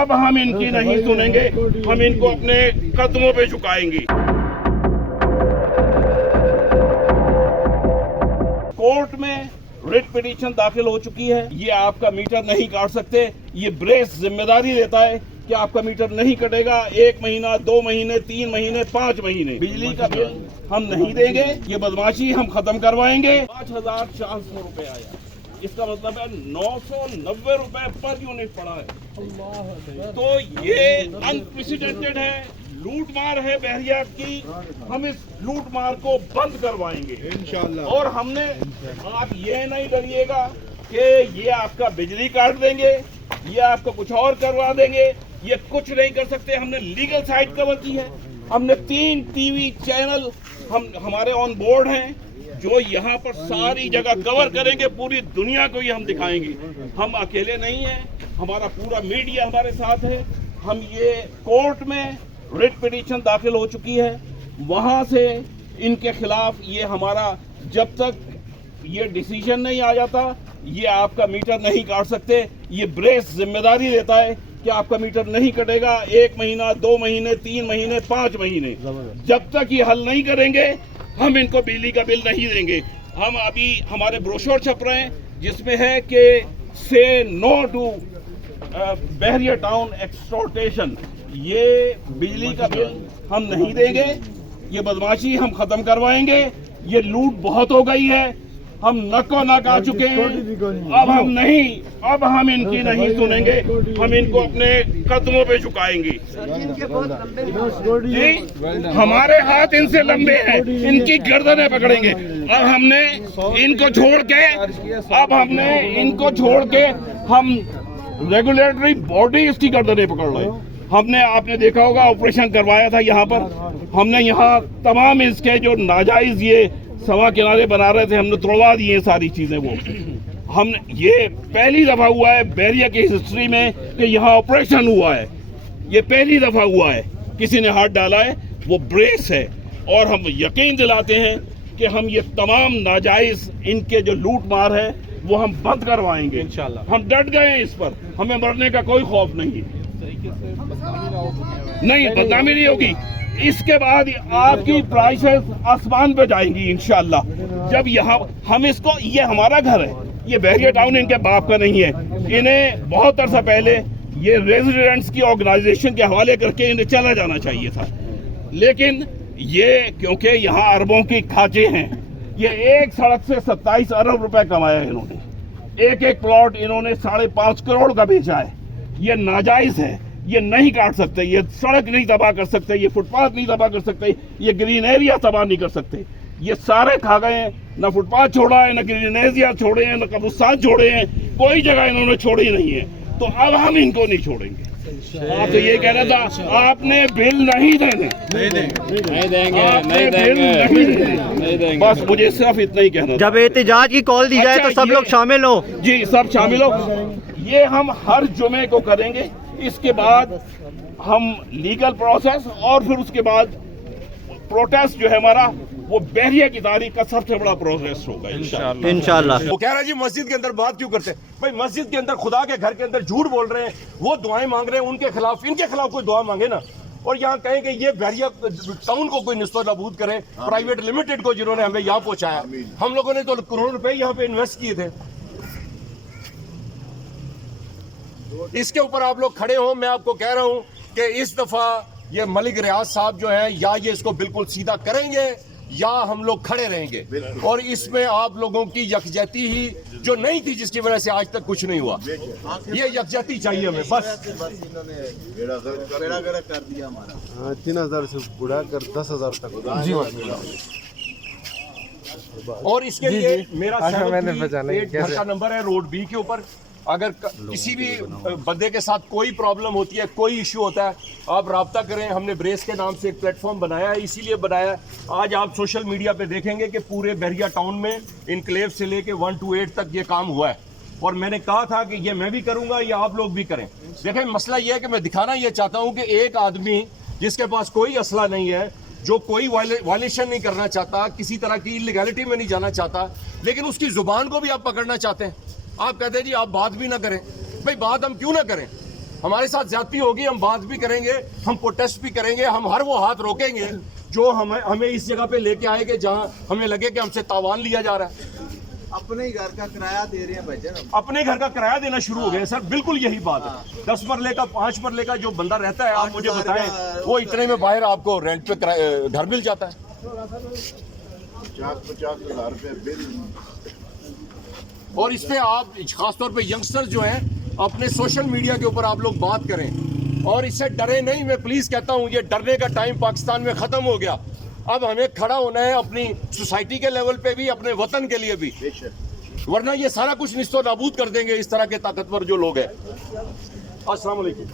اب ہم ان کی نہیں سنیں گے, ہم ان کو اپنے قدموں پہ جھکائیں گے. کورٹ میں ریٹ پٹیشن داخل ہو چکی ہے. یہ آپ کا میٹر نہیں کاٹ سکتے. یہ بریس ذمہ داری لیتا ہے کہ آپ کا میٹر نہیں کٹے گا. 1 مہینہ, 2 مہینے, 3 مہینے, 5 مہینے بجلی کا بل ہم نہیں دیں گے. یہ بدماشی ہم ختم کروائیں گے. 5400 روپے آیا, اس کا مطلب ہے 990 روپے پر یونٹ پڑا ہے. تو یہ انپریسیڈنٹڈ ہے, لوٹ مار ہے بحریہ کی. ہم اس لوٹ مار کو بند کروائیں گے انشاءاللہ. اور ہم نے, آپ یہ نہیں ڈریے گا کہ یہ آپ کا بجلی کاٹ دیں گے, یہ آپ کو کچھ اور کروا دیں گے. یہ کچھ نہیں کر سکتے. ہم نے لیگل سائٹ کور کی ہے. ہم نے 3 ٹی وی چینل ہمارے آن بورڈ ہیں جو یہاں پر ساری جگہ کور کریں گے. پوری دنیا کو یہ ہم دکھائیں گے. ہم اکیلے نہیں ہیں, ہمارا پورا میڈیا ہمارے ساتھ ہے. ہم یہ کورٹ میں ریٹ پٹیشن داخل ہو چکی ہے. وہاں سے ان کے خلاف یہ ہمارا, جب تک یہ ڈیسیژن نہیں آ جاتا, یہ آپ کا میٹر نہیں کاٹ سکتے. یہ بریس ذمہ داری لیتا ہے کہ آپ کا میٹر نہیں کٹے گا. 1 مہینہ, 2 مہینے, 3 مہینے, 5 مہینے. جب تک یہ حل نہیں کریں گے ہم ان کو بجلی کا بل نہیں دیں گے. ہم ابھی ہمارے بروشور چھپ رہے ہیں جس میں ہے کہ سے نو ٹو بحریہ ٹاؤن ایکسپلوٹیشن. یہ بجلی کا بل ہم نہیں دیں گے. یہ بدماشی ہم ختم کروائیں گے. یہ لوٹ بہت ہو گئی ہے. ہم نکو نک آ چکے ہیں. اب ہم نہیں, اب ہم ان کی نہیں سنیں گے. ہم ان کو اپنے قدموں پہ جھکائیں گے. جی, ہمارے ہاتھ ان سے لمبے ہیں, ان کی گردنیں پکڑیں گے. اب ہم نے ان کو چھوڑ کے ہم ریگولیٹری باڈی اس کی گردنیں پکڑ رہے ہیں. ہم نے, آپ نے دیکھا ہوگا, آپریشن کروایا تھا یہاں پر. ہم نے یہاں تمام اس کے جو ناجائز یہ سوا کنارے بنا رہے تھے, ہم نے توڑوا دی ہیں ساری چیزیں. وہ ہم نے, یہ پہلی دفعہ ہوا ہے بحریہ کی ہسٹری میں کہ یہاں آپریشن ہوا ہے. یہ پہلی دفعہ ہوا ہے کسی نے ہاتھ ڈالا ہے. وہ بریس ہے. اور ہم یقین دلاتے ہیں کہ ہم یہ تمام ناجائز ان کے جو لوٹ مار ہے وہ ہم بند کروائیں گے انشاءاللہ. ہم ڈٹ گئے ہیں اس پر. ہمیں مرنے کا کوئی خوف نہیں. بدنامی نہیں ہوگی. اس کے بعد آپ کی پرائسز آسمان پہ جائیں گی انشاءاللہ. جب یہاں ہم اس کو, یہ ہمارا گھر ہے, یہ بحریہ ٹاؤن ان کے باپ کا نہیں ہے. انہیں بہت عرصہ پہلے یہ ریزیڈنٹس کی آرگنائزیشن کے حوالے کر کے انہیں چلا جانا چاہیے تھا. لیکن یہ کیونکہ یہاں اربوں کی کھانچے ہیں, یہ ایک سڑک سے 27 ارب روپے کمایا انہوں نے. ایک پلاٹ انہوں نے 5.5 کروڑ کا بیچا ہے. یہ ناجائز ہے. یہ نہیں کاٹ سکتے. یہ سڑک نہیں تباہ کر سکتے. یہ فٹ پاتھ نہیں تباہ کر سکتے. یہ گرین ایریا تباہ نہیں کر سکتے. یہ سارے کھا گئے ہیں. نہ فٹ پاتھ چھوڑا ہے, نہ گرین ایریا چھوڑے ہیں, نہ قبرستان چھوڑے ہیں. کوئی جگہ انہوں نے چھوڑی نہیں ہے. تو اب ہم ان کو نہیں چھوڑیں گے. آپ سے یہ کہنا تھا, آپ نے بل نہیں دینے. بس مجھے صرف اتنا ہی کہنا. جب احتجاج کی کال دی جائے تو سب لوگ شامل ہو. جی, سب شامل ہو. یہ ہم ہر جمعے کو کریں گے. اس کے بعد ہم لیگل پروسیس, اور پھر اس کے بعد پروٹیسٹ جو ہے ہمارا, وہ بحریہ کی تاریخ کا سب سے بڑا پروٹیسٹ ہوگا انشاءاللہ. وہ کہہ رہا جی مسجد کے اندر بات کیوں کرتے ہیں؟ بھائی مسجد کے اندر, خدا کے گھر کے اندر جھوٹ بول رہے ہیں, وہ دعائیں مانگ رہے ہیں ان کے خلاف. ان کے خلاف کوئی دعا مانگے نا. اور یہاں کہیں کہ یہ بحریہ ٹاؤن کو کوئی نسبت نابود کرے, پرائیویٹ لمیٹڈ کو جنہوں نے ہمیں یہاں پہنچایا. ہم لوگوں نے تو کروڑ روپے یہاں پہ انویسٹ کیے تھے. اس کے اوپر آپ لوگ کھڑے ہوں. میں آپ کو کہہ رہا ہوں کہ اس دفعہ یہ ملک ریاض صاحب جو ہیں, یا یہ اس کو بالکل سیدھا کریں گے یا ہم لوگ کھڑے رہیں گے. اور اس میں آپ لوگوں کی یکجہتی ہی جو نہیں تھی, جس کی وجہ سے آج تک کچھ نہیں ہوا, یہ یکجہتی چاہیے ہمیں. بس 3000 سے بڑھا کر 10,000 تک. اور اس کے لیے میرا گھر کا نمبر ہے روڈ بی کے اوپر. اگر کسی بھی بندے کے ساتھ کوئی پرابلم ہوتی ہے, کوئی ایشو ہوتا ہے, آپ رابطہ کریں. ہم نے بریس کے نام سے ایک پلیٹ فارم بنایا ہے, اسی لیے بنایا ہے. آج آپ سوشل میڈیا پہ دیکھیں گے کہ پورے بحریہ ٹاؤن میں انکلیو سے لے کے 1 to 8 تک یہ کام ہوا ہے. اور میں نے کہا تھا کہ یہ میں بھی کروں گا یا آپ لوگ بھی کریں. دیکھیں مسئلہ یہ ہے کہ میں دکھانا یہ چاہتا ہوں کہ ایک آدمی جس کے پاس کوئی اسلحہ نہیں ہے, جو کوئی وائلیشن نہیں کرنا چاہتا, کسی طرح کی لیگلٹی میں نہیں جانا چاہتا, لیکن اس کی زبان کو بھی آپ پکڑنا چاہتے ہیں. آپ کہتے ہیں جی آپ بات بھی نہ کریں. بھئی بات ہم کیوں نہ کریں؟ ہمارے ساتھ زیادتی ہوگی ہم بات بھی کریں گے, ہم پروٹیسٹ بھی کریں گے, ہم ہر وہ ہاتھ روکیں گے جو ہمیں اس جگہ پہ لے کے آئے کہ جہاں ہمیں لگے کہ ہم سے تاوان لیا جا رہا ہے. اپنے ہی گھر کا کرایہ دے رہے ہیں بھائی جان, اپنے گھر کا کرایہ دینا شروع ہو گئے سر, بالکل یہی بات ہے. 10 مرلے کا 5 مرلے کا جو بندہ رہتا ہے, آپ مجھے بتائیں وہ اتنے میں باہر آپ کو رینٹ پہ گھر مل جاتا ہے. 50,000 روپے بل. اور اس پہ آپ خاص طور پہ ینگسٹر جو ہیں اپنے سوشل میڈیا کے اوپر آپ لوگ بات کریں اور اس سے ڈرے نہیں. میں پلیز کہتا ہوں یہ ڈرنے کا ٹائم پاکستان میں ختم ہو گیا. اب ہمیں کھڑا ہونا ہے اپنی سوسائٹی کے لیول پہ بھی, اپنے وطن کے لیے بھی, ورنہ یہ سارا کچھ نیست و نابود کر دیں گے اس طرح کے طاقتور جو لوگ ہیں. السلام علیکم.